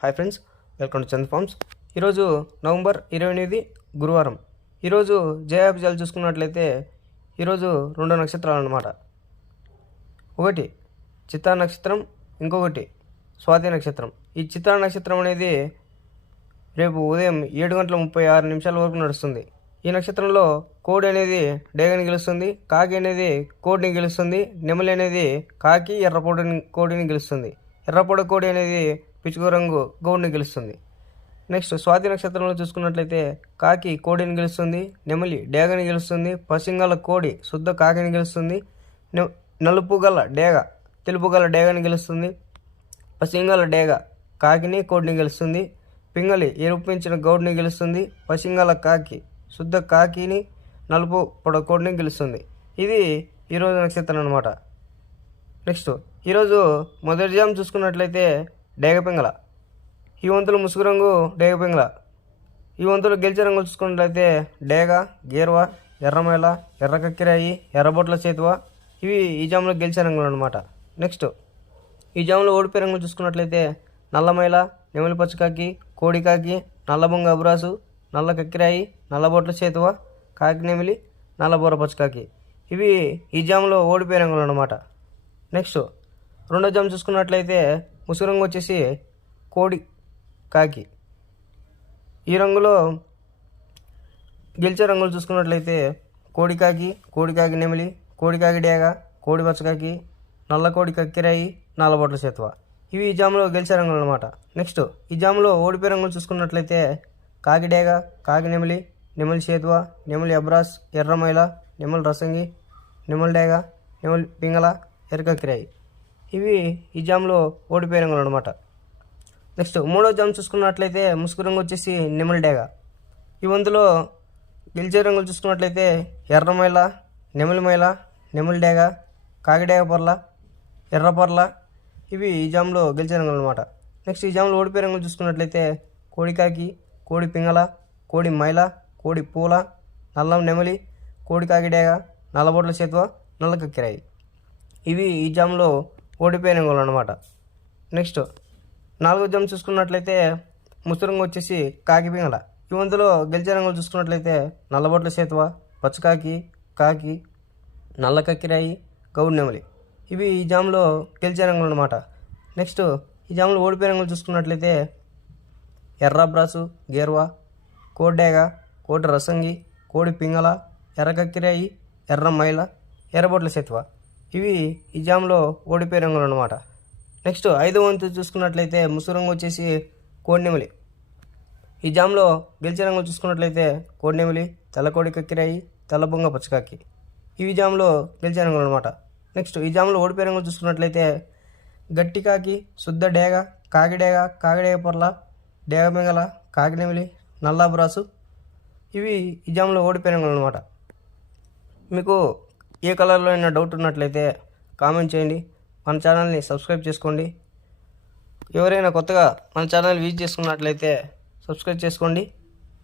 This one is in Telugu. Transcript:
Hi friends, welcome to Chand farms. ఈరోజు నవంబర్ 28 గురువారం. ఈరోజు జయాభిజాలు చూసుకున్నట్లయితే ఈరోజు 2 నక్షత్రాలు అన్నమాట. ఒకటి చిత్తా నక్షత్రం, ఇంకొకటి స్వాతి నక్షత్రం. ఈ చిత్తా నక్షత్రం అనేది రేపు ఉదయం 7:36 వరకు నడుస్తుంది. ఈ నక్షత్రంలో కోడి అనేది డేగని గెలుస్తుంది, కాకి అనేది కోడిని గెలుస్తుంది, నెమలి అనేది కాకి కోడిని గెలుస్తుంది, ఎర్రపొడ కోడి అనేది పిచ్చుక రంగు గౌడ్ని గెలుస్తుంది. నెక్స్ట్ స్వాతి నక్షత్రంలో చూసుకున్నట్లయితే కాకి కోడిని గెలుస్తుంది, నెమలి డేగని గెలుస్తుంది, పసింగల కోడి శుద్ధ కాకిని గెలుస్తుంది, నలుపు గల డేగ తెలుపు గల డేగని గెలుస్తుంది, పసింగల డేగ కాకిని కోడిని గెలుస్తుంది, పింగళి ఎరుపించిన గౌడ్ని గెలుస్తుంది, పసింగల కాకి శుద్ధ కాకిని నలుపు పొడ కోడిని గెలుస్తుంది. ఇది ఈరోజు నక్షత్రం అన్నమాట. నెక్స్ట్ ఈరోజు మొదటి జామ్ చూసుకున్నట్లయితే డేగపింగళ. ఈ వంతులు ముసుగు రంగు డేగపింగళ. ఈ వంతులు గెలిచే రంగులు చూసుకున్నట్లయితే డేగ, గేర్వ, ఎర్రమైల, ఎర్ర కక్కిరాయి, ఎర్రబొట్ల చేతువ. ఇవి ఈ జాములో గెలిచే రంగులు అనమాట. నెక్స్ట్ ఈ జాములో ఓడిపోయే రంగులు చూసుకున్నట్లయితే నల్లమైల, నెమలి పచ్చకాకి, కోడికాకి, నల్లబొంగ అబురాసు, నల్ల కక్కిరాయి, నల్లబొట్ల చేతువ, కాకి నెమిలి, నల్లబొర్ర పచ్చకాకి. ఇవి ఈ జాములో ఓడిపోయే రంగులు అనమాట. నెక్స్ట్ రెండో జామ్ చూసుకున్నట్లయితే ముసుగు రంగు వచ్చేసి కోడి కాకి. ఈ రంగులో గెలిచే రంగులు చూసుకున్నట్లయితే కోడికాకి, కోడికాకి నెమిలి, కోడికాకి డేగ, కోడి పచ్చకాకి, నల్ల కోడి కక్కిరాయి, నల్లబొట్ల చేతువ. ఇవి ఈ జాములో గెలిచే రంగులు అనమాట. నెక్స్ట్ ఈ జాములో ఓడిపోయే రంగులు చూసుకున్నట్లయితే కాకి డేగ, కాకి నెమిలి, నెమలి చేతువ, నెమలి అబ్రాస్, ఎర్రమైల, నెమలి రసంగి, నెమలి డేగ, నెమలి పింగళ, ఎర్రకక్కిరాయి. ఇవి ఈ జామ్లో ఓడిపోయే రంగులు అనమాట. నెక్స్ట్ మూడో జామ్ చూసుకున్నట్లయితే ముసుగు రంగు వచ్చేసి నెమలి డేగ. ఈ వంతులో గెలిచే రంగులు చూసుకున్నట్లయితే ఎర్రమైల, నెమలి మైల, నెమలి డేగ, కాకిడేగ పొర్ల, ఎర్ర పొర్ల. ఇవి ఈ జామ్లో గెలిచే రంగులు అనమాట. నెక్స్ట్ ఈ జామ్లో ఓడిపోయే రంగులు చూసుకున్నట్లయితే కోడికాకి, కోడి పింగళ, కోడి మైల, కోడి పూల, నల్ల నెమలి, కోడి కాకిడేగ, నల్లబొట్ల చేతువ, నల్ల కక్కిరాయి. ఇవి ఈ జామ్లో ఓడిపోయే రంగులు అనమాట. నెక్స్ట్ నాలుగో జామ్ చూసుకున్నట్లయితే ముసురంగు వచ్చేసి కాకి పింగళ. ఈ వంతులో గెలిచే రంగులు చూసుకున్నట్లయితే నల్లబొట్ల చేతువ, పచ్చకాకి, కాకి, నల్ల కక్కిరాయి, గౌడ్ నెమలి. ఇవి ఈ జామ్లో గెలిచే రంగులు అనమాట. నెక్స్ట్ ఈ జామ్లో ఓడిపోయే రంగులు చూసుకున్నట్లయితే ఎర్రబ్రాసు, గేర్వా, కోడ్డేగ, కోటి రసంగి, కోడి పింగళ, ఎర్ర కక్కిరాయి, ఎర్ర మైల, ఎర్రబొట్ల చేతువ. ఇవి ఈ జామ్లో ఓడిపోయే రంగులు అనమాట. నెక్స్ట్ ఐదో వంతు చూసుకున్నట్లయితే ముసుగు రంగు వచ్చేసి కోడినెమిలి. ఈ జామ్లో గెలిచే రంగులు చూసుకున్నట్లయితే కోడినెమిలి, తెల్లకోడి కక్కిరాయి, తెల్లబొంగ పచ్చకాకి. ఇవి జామ్లో గెలిచే రంగులు అనమాట. నెక్స్ట్ ఈ జామ్లో ఓడిపోయే రంగులు చూసుకున్నట్లయితే గట్టి కాకి, శుద్ధ డేగ, కాకిడేగ, కాకిడేగ పొర్ల, డేగ పింగళ, కాకినెమిలి, నల్లాబురాసు. ఇవి ఈ జామ్లో ఓడిపోయే రంగులు అనమాట. మీకు ఏ కలర్లో అయినా డౌట్ ఉన్నట్లయితే కామెంట్ చేయండి. మన ఛానల్ని సబ్స్క్రైబ్ చేసుకోండి. ఎవరైనా కొత్తగా మన ఛానల్ విజిట్ చేసుకున్నట్లయితే సబ్స్క్రైబ్ చేసుకోండి.